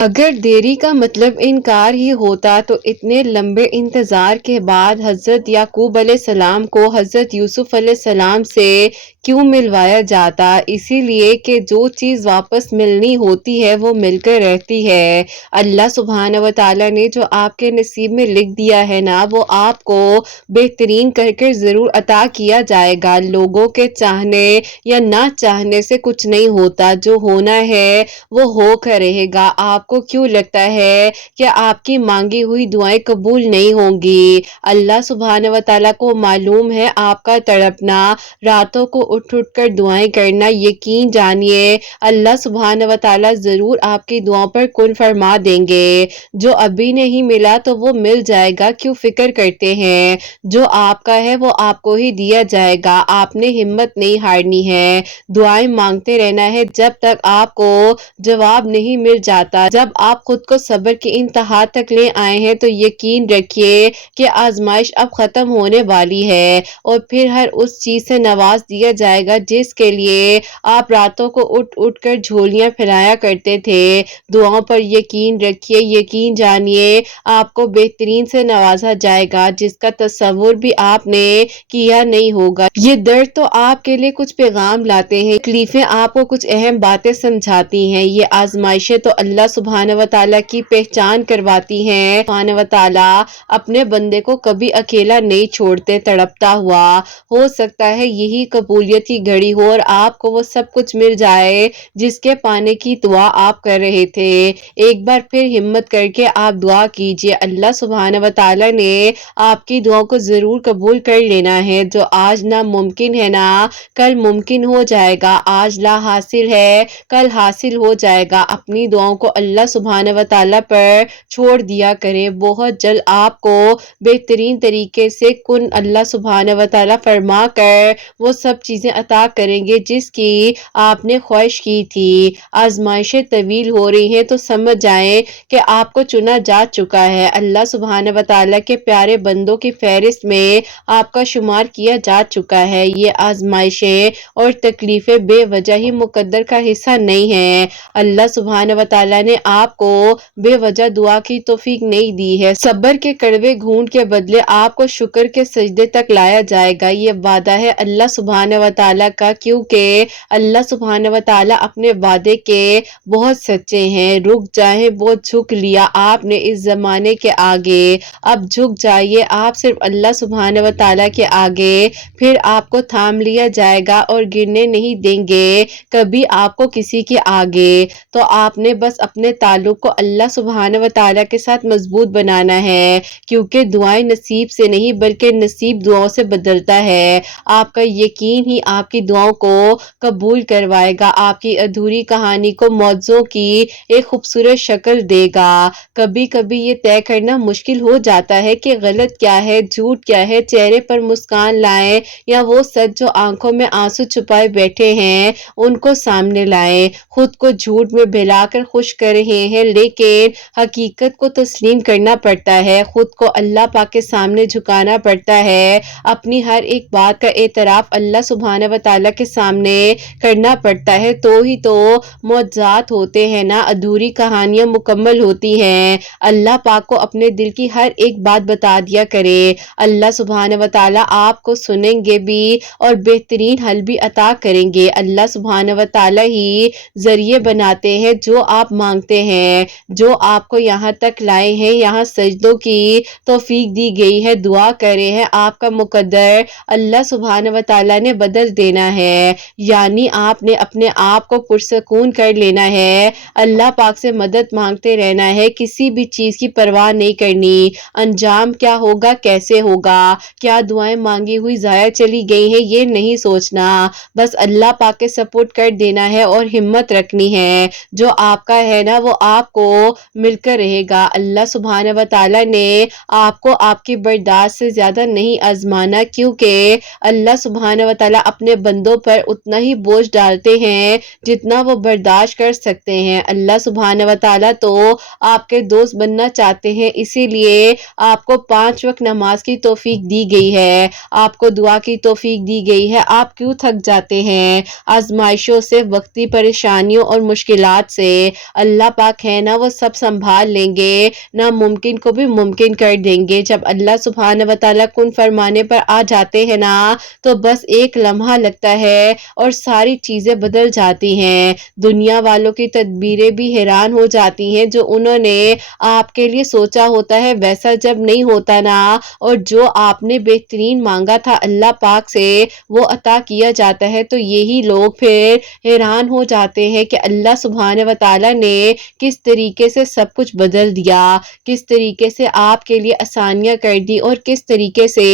اگر دیری کا مطلب انکار ہی ہوتا تو اتنے لمبے انتظار کے بعد حضرت یعقوب علیہ السلام کو حضرت یوسف علیہ السلام سے کیوں ملوایا جاتا؟ اسی لیے کہ جو چیز واپس ملنی ہوتی ہے وہ مل کر رہتی ہے۔ اللہ سبحانہ و تعالیٰ نے جو آپ کے نصیب میں لکھ دیا ہے نا، وہ آپ کو بہترین کر کے ضرور عطا کیا جائے گا۔ لوگوں کے چاہنے یا نہ چاہنے سے کچھ نہیں ہوتا، جو ہونا ہے وہ ہو کر رہے گا۔ آپ کو کیوں لگتا ہے کہ آپ کی مانگی ہوئی دعائیں قبول نہیں ہوں گی؟ اللہ سبحانہ و تعالیٰ کو معلوم ہے آپ کا تڑپنا، راتوں کو اٹھ اٹھ کر دعائیں کرنا۔ یقین جانیے اللہ سبحانہ و تعالیٰ ضرور آپ کی دعاؤں پر کن فرما دیں گے۔ جو ابھی نہیں ملا تو وہ مل جائے گا، کیوں فکر کرتے ہیں؟ جو آپ کا ہے وہ آپ کو ہی دیا جائے گا۔ آپ نے ہمت نہیں ہارنی ہے، دعائیں مانگتے رہنا ہے جب تک آپ کو جواب نہیں مل جاتا۔ جب آپ خود کو صبر کی انتہا تک لے آئے ہیں تو یقین رکھیے کہ آزمائش اب ختم ہونے والی ہے، اور پھر ہر اس چیز سے نواز دیا جائے گا جس کے لیے آپ راتوں کو اٹھ اٹھ کر جھولیاں پھیلایا کرتے تھے۔ دعاؤں پر یقین رکھیے، یقین جانیے آپ کو بہترین سے نوازا جائے گا جس کا تصور بھی آپ نے کیا نہیں ہوگا۔ یہ درد تو آپ کے لیے کچھ پیغام لاتے ہیں، تکلیفیں آپ کو کچھ اہم باتیں سمجھاتی ہیں، یہ آزمائشیں تو اللہ سبحانہ و تعالیٰ کی پہچان کرواتی ہیں۔ سبحانہ و تعالیٰ اپنے بندے کو کبھی اکیلا نہیں چھوڑتے تڑپتا ہوا۔ ہو سکتا ہے یہی قبولیت کی گھڑی ہو اور آپ کو وہ سب کچھ مل جائے جس کے پانے کی دعا آپ کر رہے تھے۔ ایک بار پھر ہمت کر کے آپ دعا کیجئے، اللہ سبحانہ و تعالیٰ نے آپ کی دعاؤں کو ضرور قبول کر لینا ہے۔ جو آج ناممکن ہے نا، کل ممکن ہو جائے گا۔ آج لا حاصل ہے، کل حاصل ہو جائے گا۔ اپنی دعاؤں کو اللہ سبحانہ و تعالیٰ پر چھوڑ دیا کریں، بہت جلد آپ کو بہترین طریقے سے کن اللہ سبحانہ و تعالیٰ فرما کر وہ سب چیزیں عطا کریں گے جس کی آپ نے خواہش کی تھی۔ آزمائشیں طویل ہو رہی ہیں تو سمجھ جائیں کہ آپ کو چنا جا چکا ہے۔ اللہ سبحانہ و تعالیٰ کے پیارے بندوں کی فہرست میں آپ کا شمار کیا جا چکا ہے۔ یہ آزمائشیں اور تکلیفیں بے وجہ ہی مقدر کا حصہ نہیں ہیں۔ اللہ سبحانہ و تعالیٰ نے آپ کو بے وجہ دعا کی توفیق نہیں دی ہے۔ صبر کے کڑوے گھونٹ کے بدلے آپ کو شکر کے سجدے تک لایا جائے گا، یہ وعدہ ہے اللہ سبحانہ و تعالیٰ کا، کیونکہ اللہ سبحانہ و تعالیٰ اپنے وعدے کے بہت سچے ہیں۔ رک جائیں، بہت جھک لیا آپ نے اس زمانے کے آگے، اب جھک جائیے آپ صرف اللہ سبحانہ و تعالیٰ کے آگے، پھر آپ کو تھام لیا جائے گا اور گرنے نہیں دیں گے کبھی آپ کو کسی کے آگے۔ تو آپ نے بس اپنے تعلق کو اللہ سبحانہ و تعالیٰ کے ساتھ مضبوط بنانا ہے، کیونکہ دعائیں نصیب سے نہیں بلکہ نصیب دعاؤں سے بدلتا ہے۔ آپ کا یقین ہی آپ کی دعاؤں کو قبول کروائے گا، آپ کی ادھوری کہانی کو معجزوں کی ایک خوبصورت شکل دے گا۔ کبھی کبھی یہ طے کرنا مشکل ہو جاتا ہے کہ غلط کیا ہے، جھوٹ کیا ہے، چہرے پر مسکان لائیں یا وہ سچ جو آنکھوں میں آنسو چھپائے بیٹھے ہیں ان کو سامنے لائیں۔ خود کو جھوٹ میں بہلا کر خوش کر رہے ہیں، لیکن حقیقت کو تسلیم کرنا پڑتا ہے، خود کو اللہ پاک کے سامنے جھکانا پڑتا ہے، اپنی ہر ایک بات کا اعتراف اللہ سبحانہ و تعالیٰ کے سامنے کرنا پڑتا ہے، تو ہی تو معجزات ہوتے ہیں نا، ادھوری کہانیاں مکمل ہوتی ہیں۔ اللہ پاک کو اپنے دل کی ہر ایک بات بتا دیا کرے، اللہ سبحانہ و تعالیٰ آپ کو سنیں گے بھی اور بہترین حل بھی عطا کریں گے۔ اللہ سبحانہ و تعالیٰ ہی ذریعے بناتے ہیں جو آپ مانگتے ہیں، جو آپ کو یہاں تک لائے ہیں، یہاں سجدوں کی توفیق دی گئی ہے، دعا کرے ہیں، آپ کا مقدر اللہ سبحانہ و تعالیٰ نے بدل دینا ہے، یعنی آپ نے اپنے آپ کو پرسکون کر لینا ہے، اللہ پاک سے مدد مانگتے رہنا ہے، کسی بھی چیز کی پرواہ نہیں کرنی، انجام کیا ہوگا، کیسے ہوگا، کیا دعائیں مانگی ہوئی ضائع چلی گئی ہیں، یہ نہیں سوچنا، بس اللہ پاک کے سپورٹ کر دینا ہے اور ہمت رکھنی ہے، جو آپ کا ہے نا وہ آپ کو مل کر رہے گا۔ اللہ سبحانہ و تعالیٰ نے آپ کو آپ کی برداشت سے زیادہ نہیں آزمانا، کیونکہ اللہ سبحانہ و تعالیٰ تعالیٰ اپنے بندوں پر اتنا ہی بوجھ ڈالتے ہیں جتنا وہ برداشت کر سکتے ہیں۔ اللہ سبحانہ و تعالیٰ تو آپ کے دوست بننا چاہتے ہیں، اسی لیے آپ کو 5 وقت نماز کی توفیق دی گئی ہے، آپ کو دعا کی توفیق دی گئی ہے۔ آپ کیوں تھک جاتے ہیں؟ آزمائشوں سے، وقتی پریشانیوں اور مشکلات سے اللہ پاک ہے نا، وہ سب سنبھال لیں گے، ناممکن کو بھی ممکن کر دیں گے۔ جب اللہ سبحانہ و تعالیٰ کن فرمانے پر آ جاتے ہیں نا تو بس ایک لمحہ لگتا ہے اور ساری چیزیں بدل جاتی ہیں۔ دنیا والوں کی تدبیریں بھی حیران ہو جاتی ہیں، جو انہوں نے آپ کے لیے سوچا ہوتا ہے ویسا جب نہیں ہوتا نا، اور جو آپ نے بہترین مانگا تھا اللہ پاک سے وہ عطا کیا جاتا ہے، تو یہی لوگ پھر حیران ہو جاتے ہیں کہ اللہ سبحانہ و تعالیٰ نے کس طریقے سے سب کچھ بدل دیا، کس طریقے سے آپ کے لیے آسانیاں کر دی اور کس طریقے سے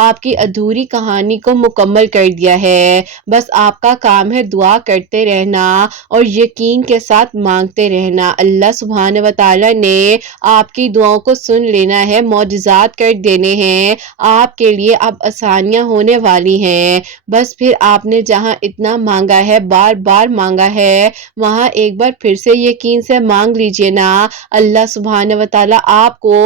آپ کی ادھوری کہانی کو مکمل کر دیا ہے۔ بس آپ کا کام ہے دعا کرتے رہنا اور یقین کے ساتھ مانگتے رہنا۔ اللہ سبحانہ و تعالیٰ نے آپ کی دعاؤں کو سن لینا ہے، معجزات کر دینے ہیں، آپ کے لیے اب آسانیاں ہونے والی ہیں۔ بس پھر آپ نے جہاں اتنا مانگا ہے، بار بار مانگا ہے، وہاں ایک بار پھر سے یقین سے مانگ لیجئے نا، اللہ سبحانہ و تعالیٰ آپ کو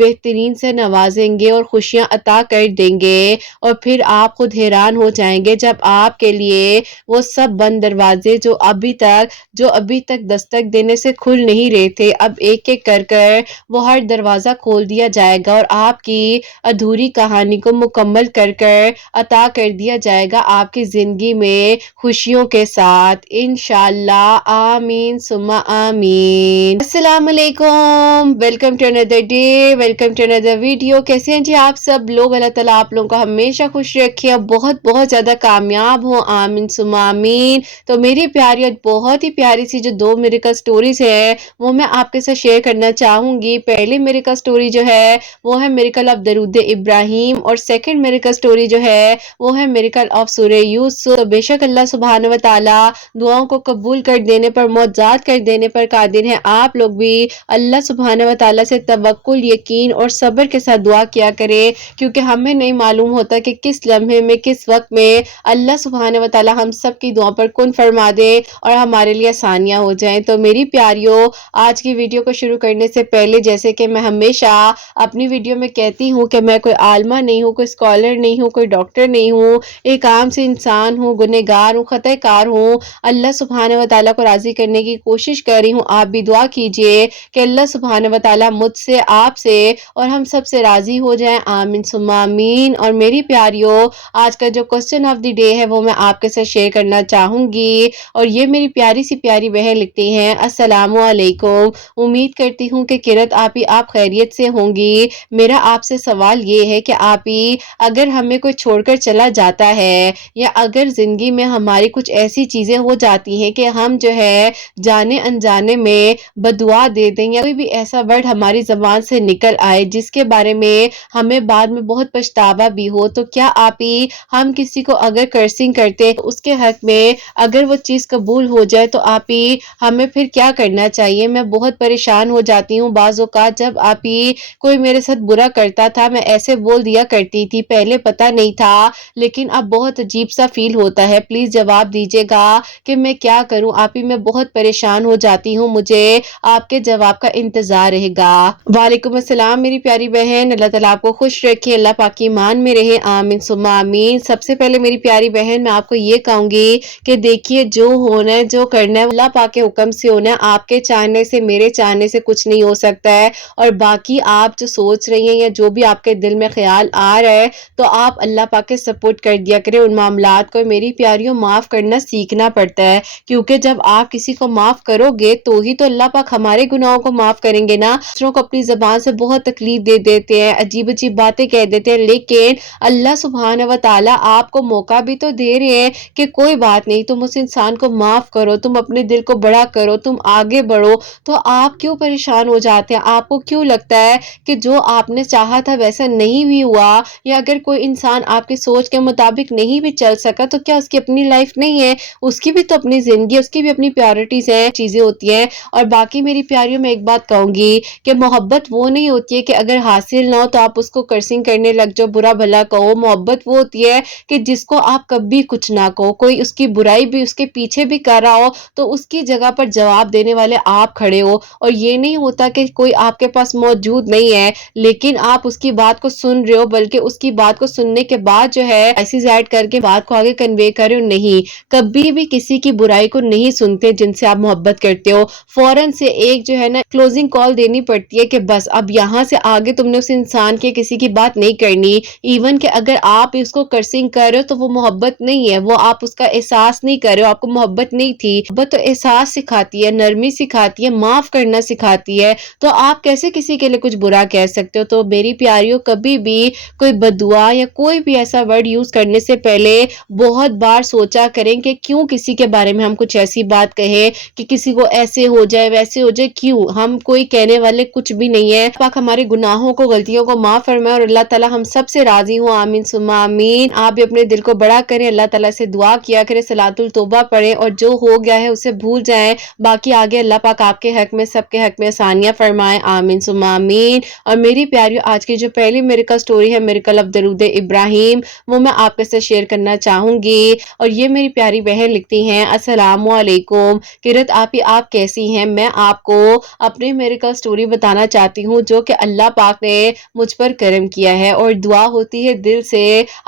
بہترین سے نوازیں گے اور خوشیاں عطا کر دیں گے، اور پھر آپ خود حیران ہو جائیں گے جب آپ کے لیے وہ سب بند دروازے جو ابھی تک دستک دینے سے کھل نہیں رہے تھے، اب ایک ایک کر کر وہ ہر دروازہ کھول دیا جائے گا اور آپ کی ادھوری کہانی کو مکمل کر کر عطا کر دیا جائے گا آپ کی زندگی میں خوشیوں کے ساتھ، انشاءاللہ۔ آمین ثم آمین۔ السلام علیکم، ویلکم ٹو اندر ڈے، ویلکم ٹو اندر ویڈیو۔ کیسے ہیں جی آپ سب لوگ؟ اللہ تعالیٰ آپ لوگوں کو ہمیشہ خوش رکھے، بہت بہت زیادہ کامیاب ہوں، آمین ثم آمین۔ تو میری پیاری اور بہت ہی پیاری سی جو 2 میریکل سٹوریز ہے وہ میں آپ کے ساتھ شیئر کرنا چاہوں گی۔ پہلی میریکل سٹوری جو ہے وہ ہے میریکل آف درود ابراہیم، اور سیکنڈ میریکل سٹوری جو ہے وہ ہے میریکل آف سورہ یوسف۔ تو بے شک اللہ سبحانہ و تعالیٰ دعاؤں کو قبول کر دینے پر، معجزات کر دینے پر قادر ہیں۔ آپ لوگ بھی اللہ سبحانہ و تعالیٰ سے توکل، یقین اور صبر کے ساتھ دعا کیا کریں، کیونکہ ہمیں نہیں معلوم ہوتا کہ کس لمحے میں، کس وقت میں اللہ سبحانہ و تعالیٰ ہم سب کی دعا پر کن فرما دے اور ہمارے لیے آسانیاں ہو جائیں۔ تو میری پیاریوں، آج کی ویڈیو کو شروع کرنے سے پہلے، جیسے کہ میں ہمیشہ اپنی ویڈیو میں کہتی ہوں کہ میں کوئی عالمہ نہیں ہوں، کوئی اسکالر نہیں ہوں، کوئی ڈاکٹر نہیں ہوں، ایک عام سے انسان ہوں، گنہگار ہوں، خطا کار ہوں، اللہ سبحانہ و تعالیٰ کو راضی کرنے کی کوشش کر رہی ہوں۔ آپ بھی دعا کیجئے کہ اللہ سبحانہ و تعالیٰ مجھ سے، آپ سے اور ہم سب سے راضی ہو جائیں، آمین ثم آمین۔ اور میری پیاریوں، آج کا جو کوسچن آف دی ڈے ہے وہ میں آپ کے ساتھ شیئر کرنا چاہوں گی، اور یہ میری پیاری سی پیاری بہن لکھتی ہیں، السلام علیکم، امید کرتی ہوں کہ قرت آپ خیریت سے ہوں گی۔ میرا آپ سے سوال یہ ہے کہ آپ ہی، اگر ہمیں کوئی چھوڑ کر چلا جاتا ہے، یا اگر زندگی میں ہماری کچھ ایسی چیزیں ہو جاتی ہیں کہ ہم جو ہے جانے انجانے میں بدعا دے دیں، یا کوئی بھی ایسا ورڈ ہماری زبان سے نکل آئے جس کے بارے میں ہمیں بعد میں بہت پچھتاوا بھی ہو، تو کیا آپ ہی، ہم کسی کو اگر کرسنگ کرتے ہیں اس کے حق میں اگر وہ چیز قبول ہو جائے تو آپ ہی ہمیں پھر کیا کرنا چاہیے؟ میں بہت پریشان ہو جاتی ہوں بعض اوقات، جب آپ ہی کوئی میرے ساتھ برا کرتا تھا میں ایسے بول دیا کرتی تھی، پہلے پتہ نہیں تھا، لیکن اب بہت عجیب سا فیل ہوتا ہے۔ پلیز جواب دیجیے گا کہ میں کیا کروں؟ آپ ہی میں بہت پریشان ہو جاتی ہوں، مجھے آپ کے جواب کا انتظار رہے گا۔ وعلیکم السلام میری پیاری بہن، اللہ تعالیٰ آپ کو خوش رکھے، اللہ پاک کی ایمان میں رہے، آمین ثم آمین۔ سب سے پہلے میری پیاری بہن، میں آپ کو یہ کہوں گی کہ دیکھیے، جو ہونا ہے، جو کرنا ہے، اللہ پاک کے حکم سے ہونا ہے، آپ کے چاہنے سے، میرے چاہنے سے کچھ نہیں ہو سکتا ہے۔ اور باقی آپ جو سوچ رہی ہیں یا جو بھی آپ کے دل میں خیال آ رہا ہے، تو آپ اللہ پاک کے سپورٹ کر دیا کریں ان معاملات کو۔ میری پیاریوں، معاف کرنا سیکھنا پڑتا ہے، کیونکہ جب آپ کسی کو معاف کرو گے تو ہی تو اللہ پاک ہمارے گناہوں کو معاف کریں گے نا۔ دوسروں کو اپنی زبان سے بہت تکلیف دے دیتے ہیں، عجیب عجیب باتیں کہہ دیتے ہیں، لیکن اللہ سبحانہ و تعالیٰ آپ کو موقع بھی تو دے رہے ہیں کہ کوئی بات نہیں، تم اس انسان کو معاف کرو، تم اپنے دل کو بڑا کرو، تم آگے بڑھو۔ تو آپ کیوں پریشان ہو جاتے ہیں؟ آپ کو کیوں لگتا ہے کہ جو آپ نے چاہا تھا ویسا نہیں بھی ہوا، یا اگر کوئی انسان آپ کی سوچ کے مطابق نہیں بھی چل سکا تو کیا اس کی اپنی لائف نہیں ہے؟ اس کی بھی تو اپنی زندگی، اس کی بھی اپنی پرائورٹیز ہیں، چیزیں ہوتی ہیں۔ اور باقی میری پیاریوں، میں ایک بات کہوں گی کہ محبت وہ نہیں ہوتی ہے کہ اگر حاصل نہ ہو تو آپ اس کو کرسنگ کرنے لگ جاؤ، برا بھلا کہو۔ محبت وہ ہوتی ہے کہ جس جس کو آپ کبھی کچھ نہ کہو، کوئی اس کی برائی بھی اس کے پیچھے بھی کر رہا ہو تو اس کی جگہ پر جواب دینے والے آپ کھڑے ہو، اور یہ نہیں ہوتا کہ کوئی آپ کے پاس موجود نہیں ہے لیکن آپ اس کی بات کو سن رہے ہو، بلکہ اس کی بات کو سننے کے بعد جو ہے ایسیز ایڈ کر کے بات کو آگے کنوے کر رہے ہو۔ نہیں، کبھی بھی کسی کی برائی کو نہیں سنتے جن سے آپ محبت کرتے ہو، فوراً سے ایک جو ہے نا کلوزنگ کال دینی پڑتی ہے کہ بس اب یہاں سے آگے تم نے اس انسان کے کسی کی بات نہیں کرنی، ایون کہ اگر آپ اس کو کرسنگ کر رہے ہو تو وہ محبت نہیں ہے، وہ آپ اس کا احساس نہیں کر رہے ہو، آپ کو محبت نہیں تھی۔ محبت تو احساس سکھاتی ہے، نرمی سکھاتی ہے، معاف کرنا سکھاتی ہے، تو آپ کیسے کسی کے لیے کچھ برا کہہ سکتے ہو؟ تو میری پیاریوں، کبھی بھی کوئی بد دعا یا کوئی بھی ایسا ورڈ یوز کرنے سے پہلے بہت بار سوچا کریں کہ کیوں کسی کے بارے میں ہم کچھ ایسی بات کہیں کہ کسی کو ایسے ہو جائے ویسے ہو جائے، کیوں؟ ہم کوئی کہنے والے کچھ بھی نہیں ہے۔ پاک ہمارے گناہوں کو، غلطیوں کو معاف فرمائے اور اللہ تعالی ہم سب سے راضی ہوں، آمین ثم آمین۔ آپ بھی اپنے دل کو بڑا کریں، اللہ تعالی سے دعا کیا کریں، صلاۃ التوبہ پڑھیں اور جو ہو گیا ہے اسے بھول جائیں، باقی آگے اللہ پاک آپ کے حق میں، سب کے حق میں آسانیاں فرمائیں، آمین ثم آمین۔ اور میری پیاریوں، آج کی جو پہلی میریکل سٹوری ہے، میریکل آف درود ابراہیم، وہ میں آپ کے ساتھ شیئر کرنا چاہوں گی۔ اور یہ میری پیاری بہن لکھتی ہیں، السلام علیکم کرت آپی، آپ کیسی ہیں؟ میں آپ کو اپنی میریکل سٹوری بتانا چاہتی ہوں جو کہ اللہ پاک نے مجھ پر کرم کیا ہے، اور دعا ہوتی ہے دل سے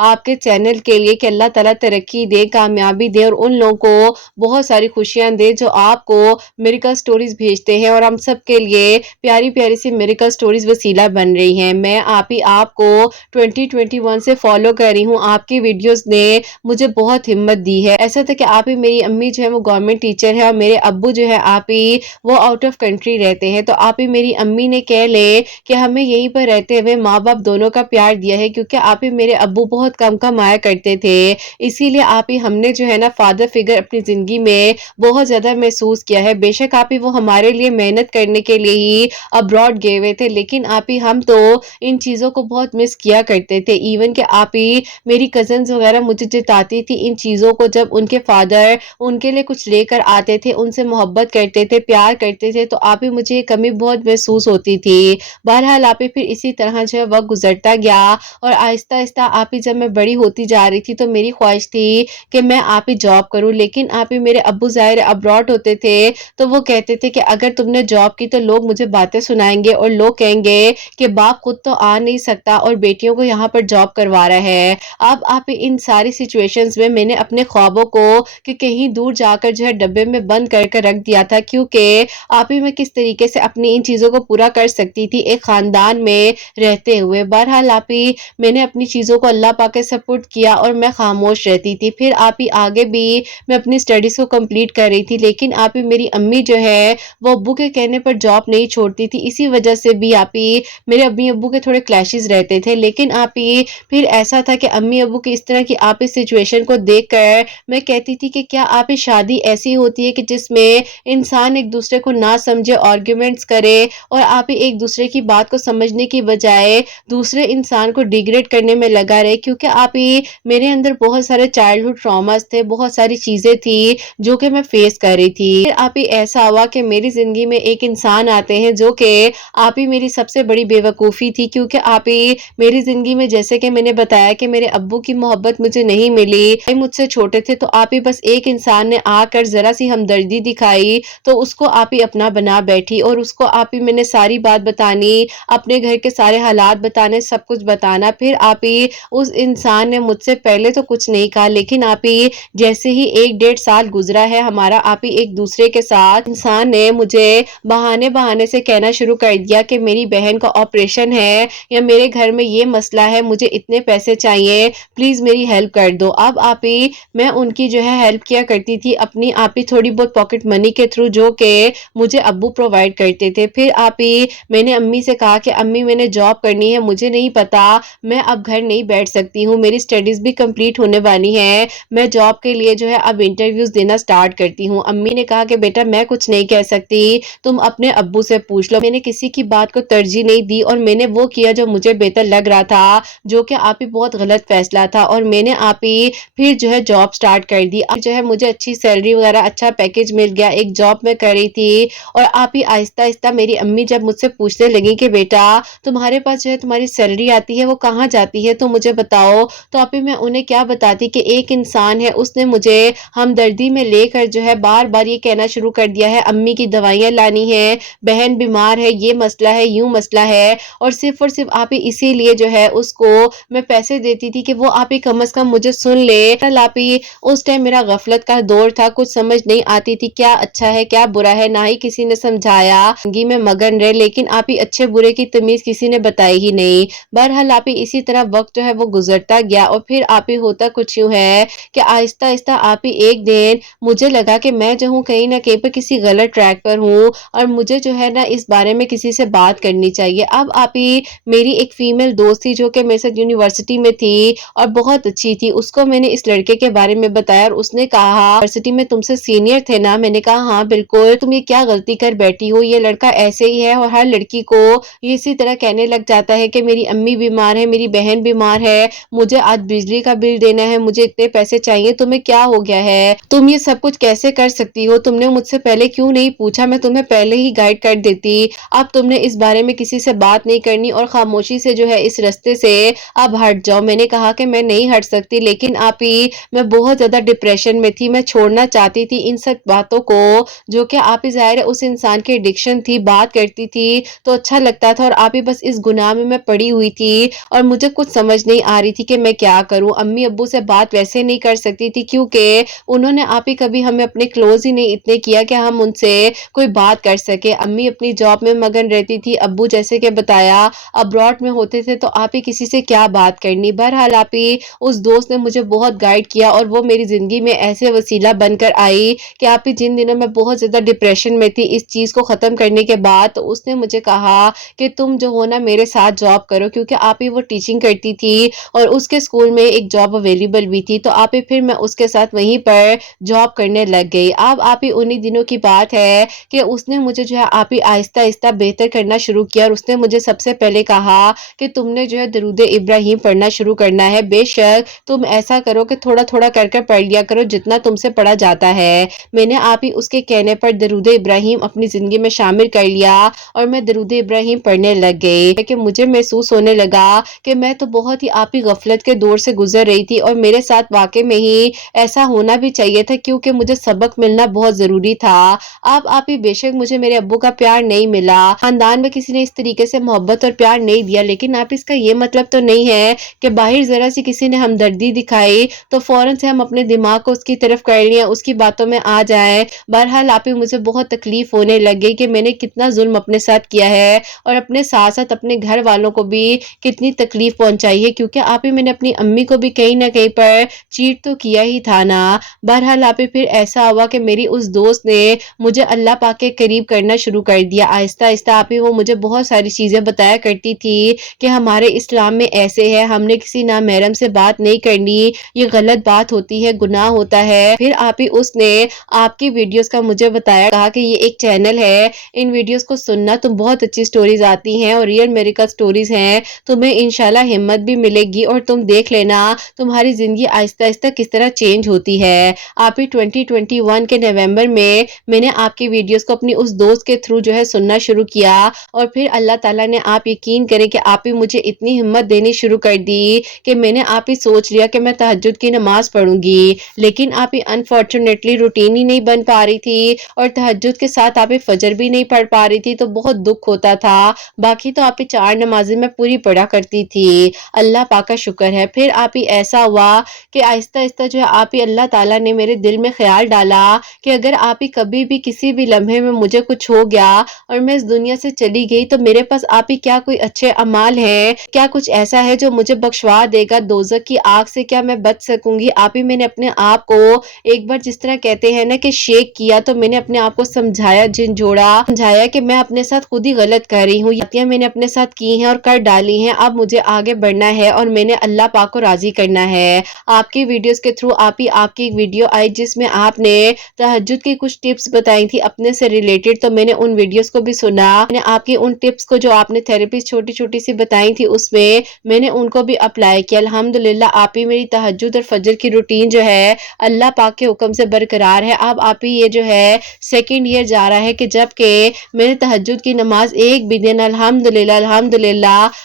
آپ کے چینل کے لیے کہ اللہ تعالیٰ ترقی دے، کامیابی دے، اور ان لوگوں کو بہت ساری خوشیاں دے جو آپ کو میریکل سٹوریز بھیجتے ہیں، اور ہم سب کے لیے پیاری پیاری سی میریکل سٹوریز وسیلہ بن رہی ہیں۔ میں آپ کو 2021 سے فالو کر رہی ہوں، آپ کی ویڈیوز نے مجھے بہت ہمت دی ہے۔ ایسا تھا کہ آپ ہی، میری امی جو ہے وہ گورنمنٹ ٹیچر ہے اور میرے ابو جو ہے آپ ہی وہ آؤٹ آف کنٹری رہتے ہیں، تو آپ ہی میری امی نے کہہ لے کہ ہمیں یہیں پر رہتے ہوئے ماں باپ دونوں کا پیار دیا ہے، کیونکہ آپ ہی میرے ابو بہت کم کمایا کرتے تھے، اسی لیے آپ ہی ہم نے جو ہے نا فادر فگر اپنی زندگی میں بہت زیادہ محسوس کیا ہے۔ بے شک آپ ہی وہ ہمارے لیے محنت کرنے کے لیے ہی ابراڈ گئے ہوئے تھے، لیکن آپ ہی ہم تو ان چیزوں کو بہت مس کیا کرتے تھے، ایون کہ آپ ہی میری کزنز وغیرہ مجھے جتاتی تھی ان چیزوں کو، جب ان کے فادر ان کے لیے کچھ لے کر آتے تھے، ان سے محبت کرتے تھے، پیار کرتے تھے، تو آپ ہی مجھے یہ کمی بہت محسوس ہوتی تھی۔ بہرحال آپ ہی پھر اسی طرح جو ہے وقت گزرتا گیا، اور آہستہ آہستہ آپ ہی جب میں بڑی ہوتی جا رہی تھی تو میری خواہش تھی کہ میں آپ ہی جاب کروں، لیکن آپ ہی میرے ابو ظاہر ابراڈ ہوتے تھے تو وہ کہتے تھے کہ اگر تم نے جاب کی تو لوگ مجھے باتیں سنائیں گے اور لوگ کہیں گے کہ باپ خود تو آ نہیں سکتا اور بیٹیوں کو یہاں پر جاب کروا رہا ہے۔ اب آپ ان ساری سچویشنز میں نے اپنے خوابوں کو کہ کہیں دور جا کر جو ہے ڈبے میں بند کر کے رکھ دیا تھا، کیونکہ آپ ہی میں کس طریقے سے اپنی ان چیزوں کو پورا کر سکتی تھی ایک خاندان میں رہتے ہوئے۔ بہرحال آپ ہی میں نے اپنی چیزوں کو اللہ پاک کے سپورٹ کیا اور میں خاموش رہتی تھی۔ پھر آپ ہی آگے بھی میں اپنی سٹڈیز کو کمپلیٹ کر رہی تھی، لیکن آپ ہی میری امی جو ہے وہ ابو کے کہنے پر جاب نہیں چھوڑتی تھی، اسی وجہ سے بھی آپ ہی میرے امی ابو کے تھوڑے کلیشز رہتے تھے، لیکن آپ ہی پھر ایسا تھا کہ امی ابو کی اس طرح کی آپ اس سچویشن کو دیکھ کر میں کہتی تھی کہ کیا آپ ہی شادی ایسی ہوتی ہے کہ جس میں انسان ایک دوسرے کو نہ سمجھے، آرگیومنٹس کرے، اور آپ ہی ایک دوسرے کی بات کو سمجھنے کی بجائے دوسرے انسان کو ڈیگریڈ کرنے میں لگا رہے، کیونکہ آپ ہی میرے اندر بہت سارے چائلڈہڈ ٹراماز تھے، بہت ساری چیزیں تھی جو کہ میں فیس کر رہی تھی۔ پھر آپ ہی ایسا ہوا کہ میری زندگی میں ایک انسان آتے ہیں جو کہ آپ ہی میری سب سے بڑی بے وقوفی تھی، کیونکہ آپ ہی میری زندگی میں، جیسے کہ میں نے بتایا کہ میرے ابو کی محبت مجھے نہیں ملی، مجھ سے چھوٹے تھے، تو آپ ہی بس ایک انسان نے آ کر ذرا سی ہمدردی دکھائی تو اس کو آپ ہی اپنا بنا بیٹھی، اور اس کو آپ ہی میں نے ساری بات بتانی، اپنے گھر کے سارے حالات بتانے، سب کچھ بتانا۔ پھر آپ ہی اس انسان نے مجھ سے پہلے تو کچھ نہیں کہا، لیکن آپ ہی جیسے ہی 1-1.5 سال گزرا ہے ہمارا آپ ہی ایک دوسرے کے ساتھ، انسان نے مجھے بہانے سے کہنا شروع کر دیا کہ میری بہن کا آپریشن ہے، یا میرے گھر میں یہ مسئلہ ہے، مجھے اتنے پیسے چاہیے، پلیز میری ہیلپ کر دو۔ اب آپ ہی میں ان کی جو ہے ہیلپ کیا کرتی تھی اپنی آپ ہی تھوڑی بہت پاکٹ منی کے تھرو، جو کہ مجھے ابو پرووائڈ کرتے تھے۔ پھر آپ ہی میں نے امی سے کہا کہ امی میں نے جاب کرنی ہے، مجھے نہیں پتا، میں اب گھر نہیں بیٹھ سکتی ہوں، میری سٹڈیز بھی کمپلیٹ ہونے والی ہیں، میں جاب کے لیے جو ہے اب انٹرویوز دینا سٹارٹ کرتی ہوں۔ امی نے کہا کہ بیٹا میں کچھ نہیں کہہ سکتی، تم اپنے ابو سے پوچھ لو۔ میں نے کسی کی بات کو ترجیح نہیں دی اور میں نے وہ کیا جو مجھے بہتر لگ رہا تھا، جو کہ آپ ہی بہت غلط فیصلہ تھا، اور میں نے آپ ہی پھر جو ہے جاب سٹارٹ کر دی۔ اب جو ہے مجھے اچھی سیلری وغیرہ، اچھا پیکج مل گیا، ایک جاب میں کر رہی تھی، اور آپ ہی آہستہ آہستہ میری امی جب مجھ سے پوچھنے لگی کہ بیٹا تمہارے پاس جو ہے تمہاری سیلری آتی ہے وہ کہاں جاتی ہے، تو مجھے بتاؤ، تو آپ ہی میں انہیں کیا بتاتی کہ ایک انسان ہے، اس نے مجھے ہمدردی میں لے کر جو ہے بار بار یہ کہنا شروع کر دیا ہے امی کی دوائیاں لانی ہے، بہن بیمار ہے، یہ مسئلہ ہے، یوں مسئلہ ہے، اور صرف آپ ہی اسی لیے جو ہے اس کو میں پیسے دیتی تھی کہ وہ آپ ہی کم از کم مجھے سن لے۔ آپ ہی اس ٹائم میرا غفلت کا دور تھا، کچھ سمجھ نہیں آتی تھی کیا اچھا ہے کیا برا ہے، نہ ہی کسی نے سمجھایا، زندگی میں مگن رہے، لیکن آپ ہی اچھے برے کی تمیز کسی نے بتائی ہی نہیں۔ بہرحال آپ ہی اسی طرح وقت جو ہے وہ گزرتا گیا، اور پھر آپ ہی ہوتا کچھ یوں ہے کہ آہستہ آہستہ آپ ہی ایک دن مجھے لگا کہ میں جو ہوں کہیں نہ کہیں پہ کسی غلط ٹریک پر ہوں، اور مجھے جو ہے نا اس بارے میں کسی سے بات کرنی چاہیے۔ اب آپ ہی میری ایک فیمیل دوست تھی جو کہ میرے ساتھ یونیورسٹی میں تھی اور بہت اچھی تھی، اس کو میں نے اس لڑکے کے بارے میں بتایا، اور اس نے کہا یونیورسٹی میں تم سے سینئر تھے نا؟ میں نے کہا ہاں بالکل، تم یہ کیا غلطی کر بیٹھی ہو، یہ لڑکا ایسے ہی ہے، اور ہر لڑکی کو یہ اسی طرح کہنے لگ جاتا ہے کہ میری امی بیمار ہے، میری بہن بیمار ہے، مجھے آج بجلی کا بل دینا ہے، مجھے اتنے پیسے چاہیے، تمہیں کیا ہو گیا ہے، تم یہ سب کچھ کیسے کر سکتی ہو، تم نے مجھ سے پہلے کیوں نہیں پوچھا، میں تمہیں پہلے ہی گائیڈ کر دیتی، اب تم نے اس بارے میں کسی سے بات نہیں کرنی اور خاموشی سے جو ہے اس رستے سے اب ہٹ جاؤ۔ میں نے کہا کہ میں نہیں ہٹ سکتی، لیکن آپ ہی میں بہت زیادہ ڈپریشن میں تھی، میں چھوڑنا چاہتی تھی ان سب باتوں کو جو کہ آپ ہی ظاہر ہے اس انسان کی ایڈکشن تھی، بات کرتی تھی تو اچھا لگتا تھا، اور آپ ہی بس اس گناہ میں پڑی ہوئی تھی اور مجھے کچھ سمجھ نہیں آ رہی تھی کہ میں کیا کروں۔ امی ابو سے بات ویسے نہیں کر سکتی تھی کیونکہ انہوں نے آپ ہی کبھی ہمیں اپنے کلوز ہی نہیں اتنے کیا کہ ہم ان سے کوئی بات کر سکے۔ امی اپنی جاب میں مگن رہتی تھی، ابو جیسے کہ بتایا ابراڈ میں ہوتے تھے، تو آپ ہی کسی سے کیا بات کرنی۔ بہرحال آپ ہی اس دوست نے مجھے بہت گائیڈ کیا، اور وہ میری زندگی میں ایسے وسیلہ بن کر آئی کہ آپ ہی جن دنوں میں بہت زیادہ ڈپریشن میں تھی اس چیز کو ختم کرنے کے بعد، تو اس نے مجھے کہا کہ تم جو ہو نا میرے ساتھ جاب کرو، کیونکہ آپ ہی وہ ٹیچنگ کرتی تھی اور اس کے اسکول میں ایک جاب اویلیبل بھی تھی، تو آپ ہی پھر میں اس کے ساتھ وہیں پر جاب کرنے لگ گئی۔ اب آپ ہی انہی دنوں کی بات ہے کہ اس نے مجھے جو ہے آپ ہی آہستہ آہستہ بہتر کرنا شروع کیا، اور اس نے مجھے سب سے پہلے کہا کہ تم نے جو ہے درود ابراہیم پڑھنا شروع کرنا ہے، بے شک تم ایسا کرو کہ تھوڑا تھوڑا کر کر پڑھ لیا کرو جتنا تم سے پڑھا جاتا ہے۔ میں نے آپ ہی اس کے کہنے پر درود ابراہیم اپنی زندگی میں شامل کر لیا، اور میں درود ابراہیم پڑھنے لگ گئی کہ مجھے محسوس ہونے لگا کہ میں تو بہت ہی آپ ہی غفلت کے دور سے گزر رہی تھی، اور میرے ساتھ واقع میں ہی ایسا ہونا بھی چاہیے تھا کیونکہ مجھے سبق ملنا بہت ضروری تھا۔ اب آپ ہی بے شک مجھے میرے ابو کا پیار نہیں ملا، خاندان میں کسی نے اس طریقے سے محبت اور پیار نہیں دیا، لیکن آپ اس کا یہ مطلب تو نہیں ہے کہ باہر ذرا سی کسی نے ہمدردی دکھائی تو فوراً سے ہم اپنے دماغ کو اس کی طرف کر لیا، اس کی باتوں میں آ جائیں۔ بہرحال آپ ہی مجھے بہت تکلیف ہونے لگ گئی کہ میں نے کتنا ظلم اپنے ساتھ کیا ہے، اور اپنے ساتھ ساتھ اپنے گھر والوں کو بھی کتنی تکلیف پہنچائی ہے، کیونکہ آپ ہی میں نے اپنی امی کو بھی کہیں نہ کہیں پر چیٹ تو کیا ہی تھا نا۔ بہرحال آپ ہی پھر ایسا ہوا کہ میری اس دوست نے مجھے اللہ پاک کے قریب کرنا شروع کر دیا، آہستہ آہستہ آپ ہی وہ مجھے بہت ساری چیزیں بتایا کرتی تھی کہ ہمارے اسلام میں ایسے ہے، ہم نے کسی نامحرم سے بات نہیں کرنی، یہ غلط بات ہوتی ہے، گناہ ہوتا ہے۔ پھر آپ ہی اس نے آپ کی ویڈیوز کا مجھے بتایا، کہا کہ یہ ایک چینل ہے، ان ویڈیوز کو سننا، تم بہت اچھی سٹوریز آتی ہیں اور ریئل میریکل سٹوریز ہیں، تمہیں انشاءاللہ ہمت بھی ملے گی، اور تم دیکھ لینا تمہاری زندگی آہستہ آہستہ کس طرح چینج ہوتی ہے۔ آپ ہی 2021 کے نومبر میں نے آپ کی ویڈیوز کو اپنی اس دوست کے تھرو جو ہے سننا شروع کیا، اور پھر اللہ تعالیٰ نے آپ یقین کریں کہ آپ ہی مجھے اتنی ہمت دینی شروع کر دی کہ میں نے آپ ہی سوچ لیا کہ میں تہجد کی نماز پڑھوں گی، لیکن آپ ہی انفارچونیٹلی روٹین ہی نہیں بن پا رہی تھی، اور تہجد کے ساتھ آپ ہی فجر بھی نہیں پڑھ پا رہی تھی، تو بہت دکھ ہوتا تھا۔ باقی تو آپ ہی 4 نمازیں میں پوری پڑھا کرتی تھی، اللہ پاک کا شکر ہے۔ پھر آپ ہی ایسا ہوا کہ آہستہ آہستہ جو ہے آپ ہی اللہ تعالیٰ نے میرے دل میں خیال ڈالا کہ اگر آپ ہی کبھی بھی کسی بھی لمحے میں مجھے کچھ ہو گیا اور میں اس دنیا سے چلی گئی تو میرے پاس آپ ہی کیا کوئی اچھے اعمال ہیں، کیا کچھ ایسا ہے جو مجھے بخشوا دے گا دوزخ کی آگ سے، کیا میں بچ سکوں گی۔ آپ ہی میں نے اپنے آپ کو ایک بار جس طرح کہتے ہیں نا کہ شیک کیا، تو میں نے اپنے آپ کو سمجھایا، جھنجھوڑا، سمجھایا کہ میں اپنے ساتھ خود ہی غلط کر رہی ہوں، یہ میں نے اپنے ساتھ کی ہیں اور کر ڈالی ہیں، اب مجھے آگے بڑھنا ہے اور میں نے اللہ پاک کو راضی کرنا ہے۔ آپ کی ویڈیوز کے تھرو آپ کی ایک ویڈیو آئی جس میں آپ نے تہجد کی کچھ ٹپس بتائی تھی اپنے سے ریلیٹڈ، تو میں نے ان ویڈیوز کو بھی سنا، میں نے آپ کی ان ٹپس کو جو آپ نے تھراپیز چھوٹی چھوٹی سی بتائی تھی اس میں نے ان کو بھی اپلائی کیا۔ الحمدللہ آپ ہی میری تہجد اور فجر کی روٹین جو ہے اللہ پاک کے حکم سے برقرار ہے۔ اب آپ ہی یہ جو ہے 2nd ایئر جا رہا ہے کہ جب کہ میں نے تہجد کی نماز ایک بھی دن الحمدللہ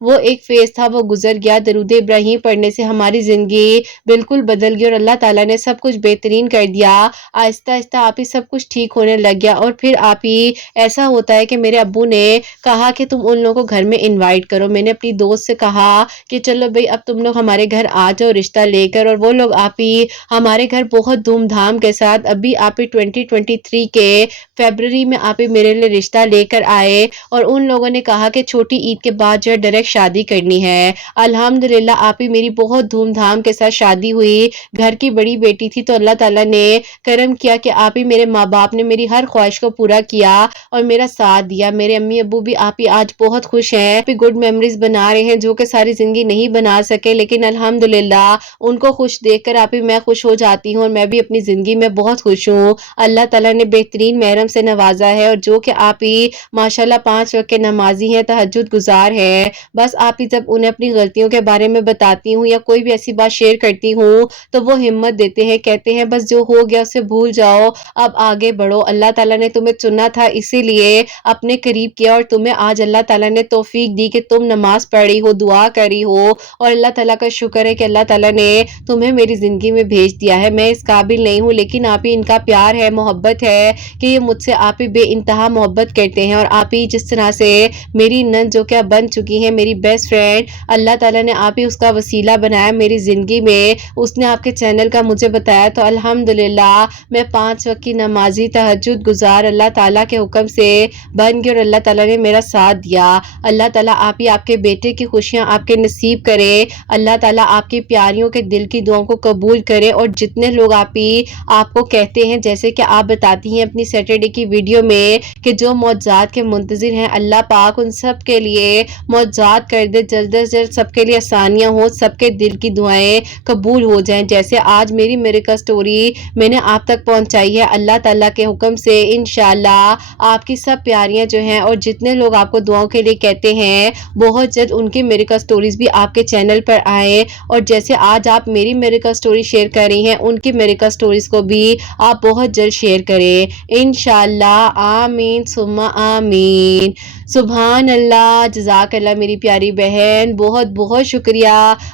وہ ایک فیز تھا، وہ گزر گیا. درود ابراہیم پڑھنے سے ہماری زندگی بالکل بدل گئی اور اللہ تعالیٰ نے سب کچھ بہترین کر دیا. آہستہ آہستہ آپی سب کچھ ٹھیک ہونے لگ گیا. اور پھر آپی ایسا ہوتا ہے کہ میرے ابو نے کہا کہ تم ان لوگوں کو گھر میں انوائٹ کرو. میں نے اپنی دوست سے کہا کہ چلو بھئی اب تم لوگ ہمارے گھر آ جاؤ رشتہ لے کر. اور وہ لوگ آپی ہمارے گھر بہت دھوم دھام کے ساتھ ابھی آپی 2023 کے فیبرری میں آپی میرے لیے رشتہ لے کر آئے. اور ان لوگوں نے کہا کہ چھوٹی عید کے بعد جو ہے ڈائریکٹ شادی کرنی ہے. الحمدللہ آپی میری بہت دھوم دھام کے ساتھ شادی ہوئی. گھر کی بڑی بیٹی تھی تو اللہ تعالیٰ نے کرم کیا کہ آپی میرے ماں باپ نے میری ہر خواہش کو پورا کیا اور میرا ساتھ دیا. میرے امی ابو بھی آپی آج بہت خوش ہیں. آپی گڈ میموریز بنا رہے ہیں جو کہ ساری زندگی نہیں بنا سکے، لیکن الحمدللہ ان کو خوش دیکھ کر آپی میں خوش ہو جاتی ہوں اور میں بھی اپنی زندگی میں بہت خوش ہوں. اللہ تعالیٰ نے بہترین محرم سے نوازا ہے اور جو کہ آپی ماشاءاللہ 5 وقت کے نمازی ہیں، تہجد گزار ہیں. بس آپی جب انہیں اپنی غلطیوں کے بارے میں بتاتی ہوں یا کوئی بھی ایسی بات شیئر کرتی ہوں تو وہ ہمت دیتے ہیں، کہتے ہیں بس جو ہو گیا اسے بھول جاؤ، اب آگے بڑھو. اللہ تعالیٰ نے تمہیں چنا تھا اسی لیے اپنے قریب کیا اور تمہیں آج اللہ تعالیٰ نے توفیق دی کہ تم نماز پڑھی ہو، دعا کری ہو. اور اللہ تعالیٰ کا شکر ہے کہ اللہ تعالیٰ نے تمہیں میری زندگی میں بھیج دیا ہے. میں اس قابل نہیں ہوں لیکن آپی ان کا پیار ہے، محبت ہے کہ یہ مجھ سے آپی بے انتہا محبت کرتے ہیں. اور آپی جس طرح سے میری نند جو کہ بن چکی ہے میری بیسٹ فرینڈ، اللہ تعالیٰ نے آپی اس کا وسیلہ بنایا میری زندگی میں. اس نے آپ کے چینل کا مجھے بتایا تو الحمدللہ میں 5 وقت کی نمازی تہجد گزار اللہ تعالیٰ کے حکم سے بن گئی اور اللہ تعالیٰ نے میرا ساتھ دیا. اللہ تعالیٰ آپی آپ کے بیٹے کی خوشیاں آپ کے نصیب کرے. اللہ تعالیٰ آپ کی پیاریوں کے دل کی دعاؤں کو قبول کرے. اور جتنے لوگ آپی آپ کو کہتے ہیں جیسے کہ آپ بتاتی ہیں اپنی سیٹرڈے کی ویڈیو میں کہ جو معجزات کے منتظر ہیں اللہ پاک ان سب کے لیے معجزات کر دے، جلد از جلد سب کے لیے آسانیاں ہوں، سب کے دل کی دعائیں قبول ہو جائیں. جیسے آج میری میریکل سٹوری میں نے آپ تک پہنچائی ہے اللہ تعالیٰ کے حکم سے. انشاءاللہ آپ کی سب پیاریاں جو ہیں اور جتنے لوگ آپ کو دعاؤں کے لیے کہتے ہیں بہت جلد ان کی میریکل سٹوریز بھی آپ کے چینل پر آئیں. اور جیسے آج آپ میری میریکل سٹوری شیئر کر رہی ہیں ان کی میریکل سٹوریز کو بھی آپ بہت جلد شیئر کریں انشاءاللہ. آمین ثم آمین. سبحان اللہ. جزاک اللہ میری پیاری بہن، بہت بہت شکریہ.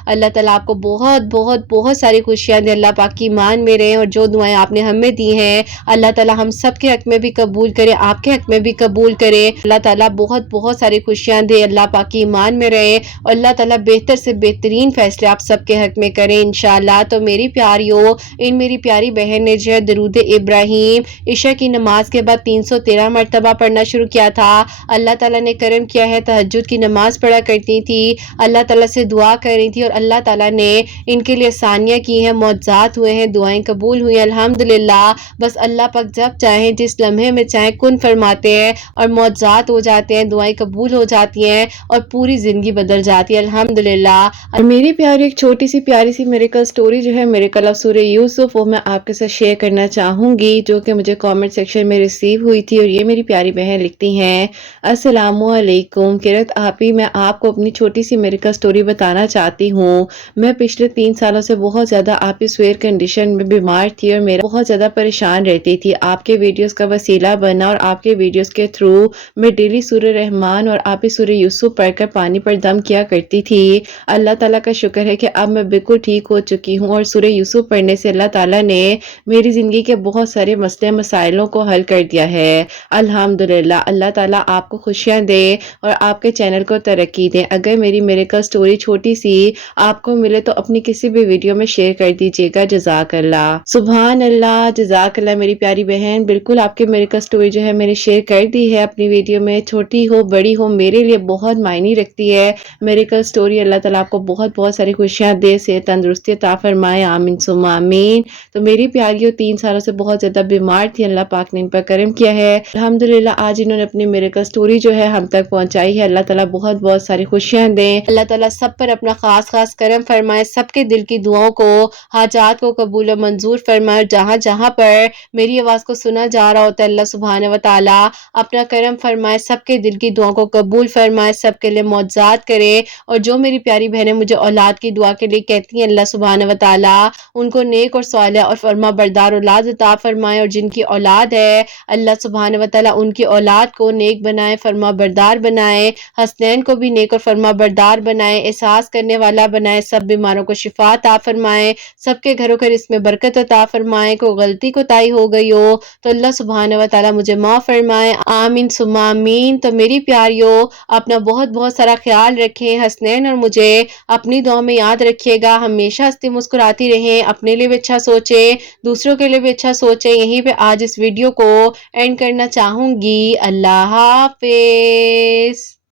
اللہ تعالیٰ آپ کو بہت بہت بہت ساری خوشیاں دے. اللہ پاک کی ایمان میں رہیں اور جو دعائیں آپ نے ہمیں دی ہیں اللہ تعالیٰ ہم سب کے حق میں بھی قبول کرے، آپ کے حق میں بھی قبول کرے. اللہ تعالیٰ بہت بہت ساری خوشیاں دے. اللہ پاک کی ایمان میں رہیں اور اللہ تعالیٰ بہتر سے بہترین فیصلے آپ سب کے حق میں کریں انشاءاللہ. تو میری پیاریوں، ان میری پیاری بہن نے جو ہے درود ابراہیم عشاء کی نماز کے بعد 313 مرتبہ پڑھنا شروع کیا تھا. اللہ تعالیٰ نے کرم کیا ہے، تہجد کی نماز پڑھا کرتی تھی، اللہ تعالیٰ سے دعا کر رہی تھی اور اللہ تعالیٰ نے ان کے لیے آسانیاں کی ہیں، معجزات ہوئے ہیں، دعائیں قبول ہوئی الحمدللہ. بس اللہ پاک جب چاہیں جس لمحے میں چاہیں کن فرماتے ہیں اور معجزات ہو جاتے ہیں، دعائیں قبول ہو جاتی ہیں اور پوری زندگی بدل جاتی ہے الحمدللہ. اور میری پیاری ایک چھوٹی سی پیاری سی میریکل سٹوری جو ہے میریکل آف سورہ یوسف، وہ میں آپ کے ساتھ شیئر کرنا چاہوں گی جو کہ مجھے کامنٹ سیکشن میں ریسیو ہوئی تھی. اور یہ میری پیاری بہن لکھتی ہیں السلام علیکم قرت آپی، میں آپ کو اپنی چھوٹی سی میریکل سٹوری بتانا چاہتی ہوں. میں پچھلے 3 سالوں سے بہت زیادہ آپی سویر کنڈیشن میں بیمار تھی اور میرا بہت زیادہ پریشان رہتی تھی. آپ کے ویڈیوز کا وسیلہ بنا اور آپ کے ویڈیوز کے تھرو میں ڈیلی سورہ رحمان اور آپی سورہ یوسف پڑھ کر پانی پر دم کیا کرتی تھی. اللہ تعالیٰ کا شکر ہے کہ اب میں بالکل ٹھیک ہو چکی ہوں اور سورہ یوسف پڑھنے سے اللہ تعالیٰ نے میری زندگی کے بہت سارے مسئلے مسائلوں کو حل کر دیا ہے الحمدللہ. اللہ تعالیٰ آپ کو خوشیاں دے اور آپ کے چینل کو ترقی دے. اگر میری میریکل سٹوری چھوٹی سی آپ کو ملے تو اپنی کسی بھی ویڈیو میں شیئر کر دیجیے گا. جزاک اللہ. سبحان اللہ. جزاک اللہ میری پیاری بہن. بالکل آپ کے میریکل سٹوری جو ہے میں نے شیئر کر دی ہے اپنی ویڈیو میں، چھوٹی ہو بڑی ہو میرے لیے بہت معنی رکھتی ہے میریکل سٹوری. اللہ تعالیٰ آپ کو بہت بہت ساری خوشیاں دے، صحت تندرستی عطا فرمائے. آمین ثم آمین. تو میری پیاریوں 3 سالوں سے بہت زیادہ بیمار تھی، اللہ پاک نے ان پر کرم کیا ہے الحمدللہ. آج انہوں نے اپنی میریکل سٹوری جو ہے ہم تک پہنچائی ہے. اللہ تعالیٰ بہت بہت ساری خوشیاں دیں. اللہ تعالیٰ سب پر اپنا خاص خاص کرم فرمائے، سب کے دل کی دعاؤں کو، حاجات کو قبول و منظور فرمائے. جہاں جہاں پر میری آواز کو سنا جا رہا ہوتا ہے اللہ سبحانہ و تعالیٰ اپنا کرم فرمائے، سب کے دل کی دعاؤں کو قبول فرمائے، سب کے لیے معجزات کرے. اور جو میری پیاری بہنیں مجھے اولاد کی دعا کے لیے کہتی ہیں اللہ سبحانہ و تعالیٰ ان کو نیک اور صالح اور فرما بردار اولاد عطا فرمائے. اور جن کی اولاد ہے اللہ سبحانہ و تعالیٰ ان کی اولاد کو نیک بنائے، فرما بردار بنائے، حسنین کو بھی نیک اور فرما بردار بنائے، احساس کرنے والا بنائے، سب بیماروں کو شفا عطا فرمائے، سب کے گھروں کے رزق میں برکت عطا فرمائے۔ کوئی غلطی کوتاہی ہو گئی ہو تو اللہ سبحانہ و تعالیٰ مجھے معاف فرمائے، آمین ثم آمین۔ تو میری پیاریوں، اپنا بہت بہت سارا خیال رکھیں، حسنین اور مجھے اپنی دعا میں یاد رکھیے گا، ہمیشہ ہنستی مسکراتی رہیں، اپنے لیے بھی اچھا سوچیں، دوسروں کے لیے بھی اچھا سوچیں۔ یہیں پہ آج اس ویڈیو کو اینڈ کرنا چاہوں گی۔ اللہ حافظ۔